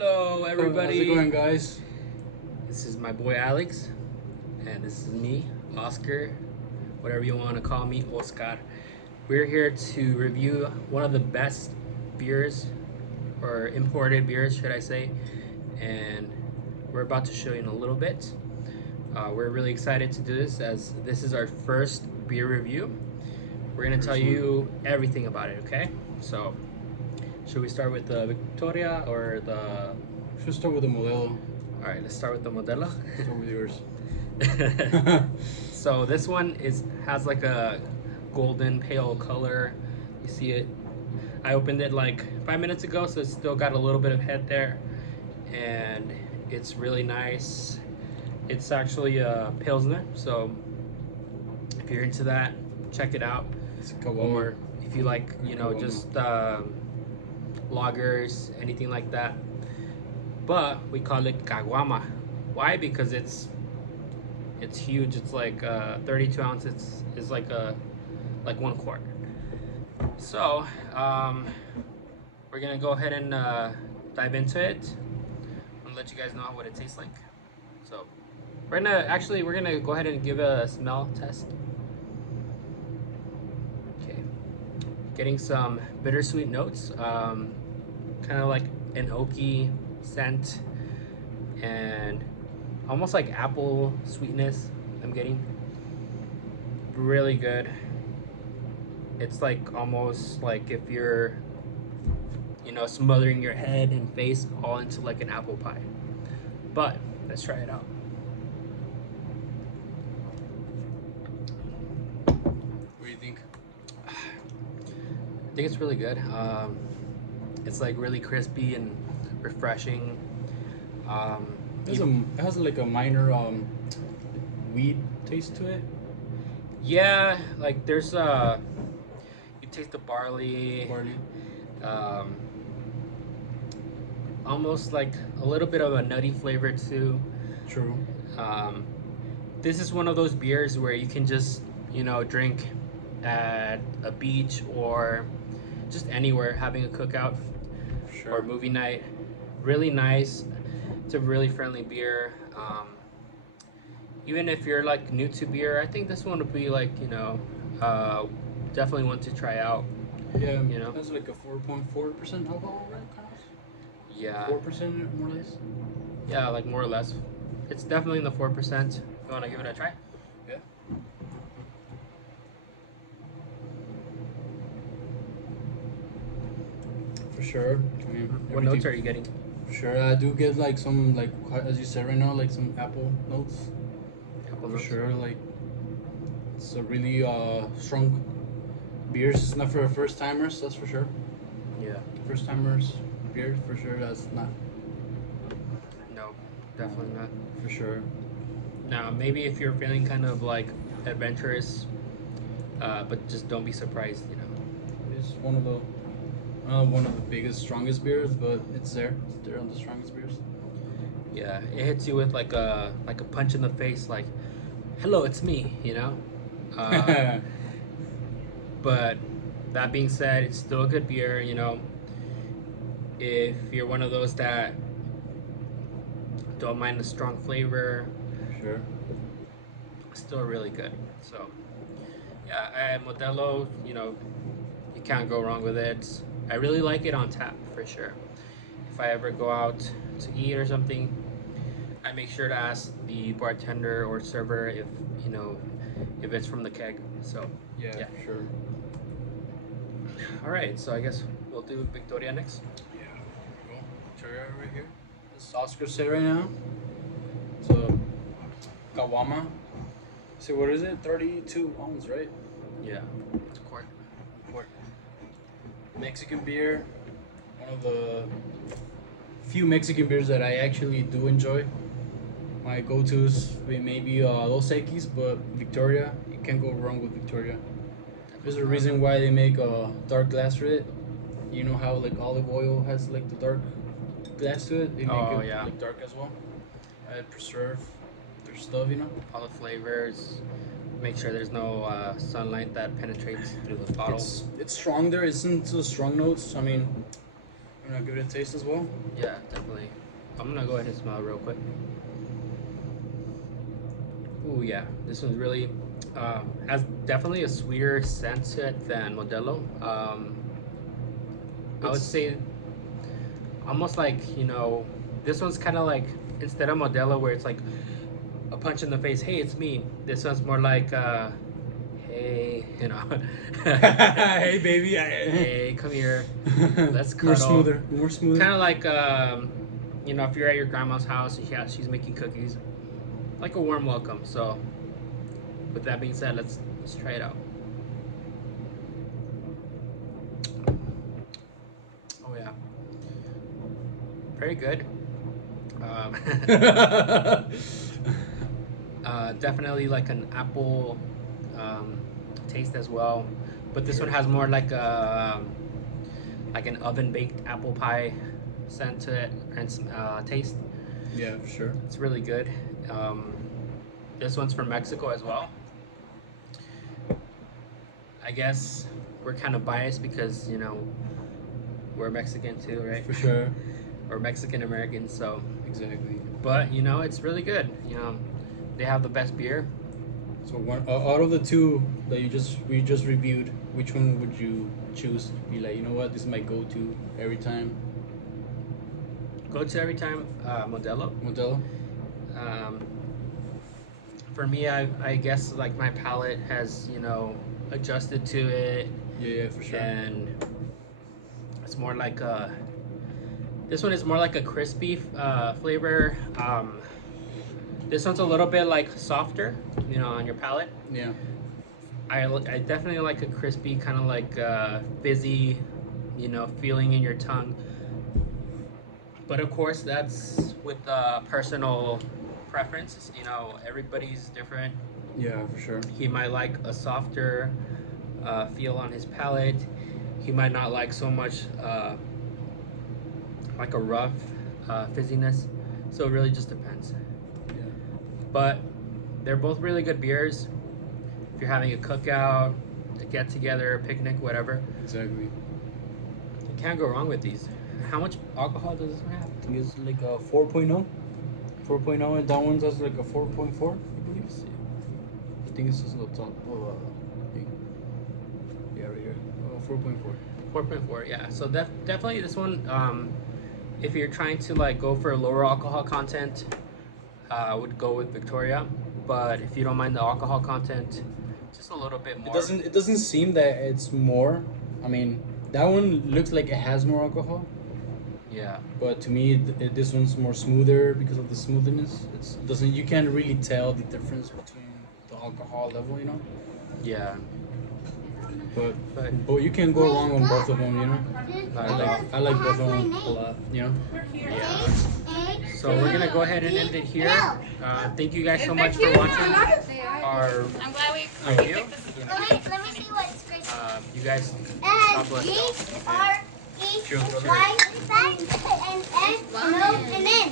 Hello, everybody. How's it going, guys? This is my boy Alex, and this is me, Oscar, whatever you want to call me, Oscar. We're here to review one of the best beers, or imported beers, should I say, and we're about to show you in a little bit. We're really excited to do this as this is our first beer review. We're going to tell you everything about it, okay? So, should we start with the Victoria or the... Should start with the Modelo. All right, let's start with the Modelo. Start with yours. So this one has like a golden pale color. You see it. I opened it like 5 minutes ago, so it's still got a little bit of head there, and it's really nice. It's actually a Pilsner, so if you're into that, check it out. It's a Or if you like, Caguama. just lagers, anything like that. But we call it Caguama. Why? Because it's huge. It's like 32 ounces. It's like 1 quart. So we're gonna go ahead and dive into it. I'm gonna let you guys know what it tastes like. So we're gonna go ahead and give a smell test. Okay, getting some bittersweet notes, kind of like an oaky scent, and almost like apple sweetness I'm getting. Really good. It's like almost like if you're smothering your head and face all into like an apple pie. But let's try it out. What do you think? I think it's really good. It's like really crispy and refreshing. It has like a minor weed taste to it. Yeah, like there's you taste the barley, Barley. almost like a little bit of a nutty flavor too. True. This is one of those beers where you can just drink at a beach or just anywhere, having a cookout Sure. or movie night. Really nice. It's a really friendly beer. Even if you're like new to beer, I think this one would be like definitely one to try out. Yeah. You know? That's like a 4.4% alcohol, right? Kind of. Yeah, 4% more or less. yeah, like more or less. It's definitely in the 4%. You want to give it a try? Yeah. For sure. I mean, What notes are you getting? Sure, I do get like some, like as you said right now, like some apple notes. Couple For notes. sure, like it's a really strong beer. It's not for first timers, that's for sure. Yeah. First timers beer for sure. That's not No, definitely not. for sure. Now, maybe if you're feeling kind of like adventurous, but just don't be surprised. It's one of the biggest, strongest beers, but it's there. It's there on the strongest beers. Yeah, it hits you with like a punch in the face, like, "Hello, it's me," But that being said, it's still a good beer. If you're one of those that don't mind the strong flavor, Sure. still really good. So yeah, Modelo, you can't go wrong with it. I really like it on tap for sure. If I ever go out to eat or something, I make sure to ask the bartender or server if it's from the keg. So Yeah, Yeah. sure. all right, so I guess we'll do Victoria next. Yeah. Cool. Victoria right here. This Oscar said right now. It's a Kawama. So what is it? 32 ounce, right? Yeah, it's a quart. Quart. Mexican beer. One of the few Mexican beers that I actually do enjoy. My go-tos maybe Los Equis, but Victoria, you can't go wrong with Victoria. There's a reason why they make a dark glass for it. You know how like olive oil has like the dark glass to it? They make Oh, it yeah. like dark as well. I preserve their stuff, All the flavors. Make sure there's no sunlight that penetrates through the bottle. It's strong there. It's into strong notes. I mean, I'm gonna give it a taste as well. Yeah, definitely. I'm gonna go ahead and smell it real quick. Ooh, yeah, this one's really has definitely a sweeter scent to it than Modelo. I would say almost like, this one's kind of like, instead of Modelo where it's like a punch in the face, hey, it's me. This one's more like, hey, Hey, baby. hey, come here. Let's cuddle. More smoother. Kind of like, if you're at your grandma's house and she's making cookies, like a warm welcome. So, with that being said, let's try it out. Oh yeah, very good. Definitely like an apple taste as well, but this one has more like like an oven baked apple pie scent to it and taste. Yeah, for sure. It's really good. This one's from Mexico as well. I guess we're kind of biased because we're Mexican too, right? For sure. We're Mexican Americans, so. Exactly. But it's really good. They have the best beer. So out of the two that we just reviewed, which one would you choose? Be like, you know what, this is my go-to every time. Go to every time, Modelo. Modelo. For me, I guess like my palate has adjusted to it, Yeah, for sure. and it's more like this one is more like a crispy flavor. This one's a little bit like softer, on your palate. Yeah. I definitely like a crispy, kind of like fizzy, feeling in your tongue. But of course, that's with personal preference. Everybody's different. Yeah, for sure. He might like a softer feel on his palate. He might not like so much like a rough fizziness. So it really just depends. Yeah. But they're both really good beers. If you're having a cookout, a get together, a picnic, whatever, Exactly. you can't go wrong with these. How much alcohol does this one have? I think it's like a 4.0. 4.0, and that one's has like a 4.4, I believe. I think it's just on the top of thing. Yeah, right here. 4.4. 4.4, yeah. So definitely this one, if you're trying to like go for a lower alcohol content, I would go with Victoria. But if you don't mind the alcohol content, just a little bit more. It doesn't seem that it's more. I mean, that one looks like it has more alcohol. Yeah. But to me, this one's more smoother because of the smoothness. It doesn't. You can't really tell the difference between the alcohol level, Yeah. But you can go wrong on both of them, I like both of them a lot, Yeah. So we're gonna go ahead and end it here. Thank you guys so much for watching our I'm glad we review. Let me see what's great. You guys, God bless y'all. G-R-E-Y-Z and N, no, and N.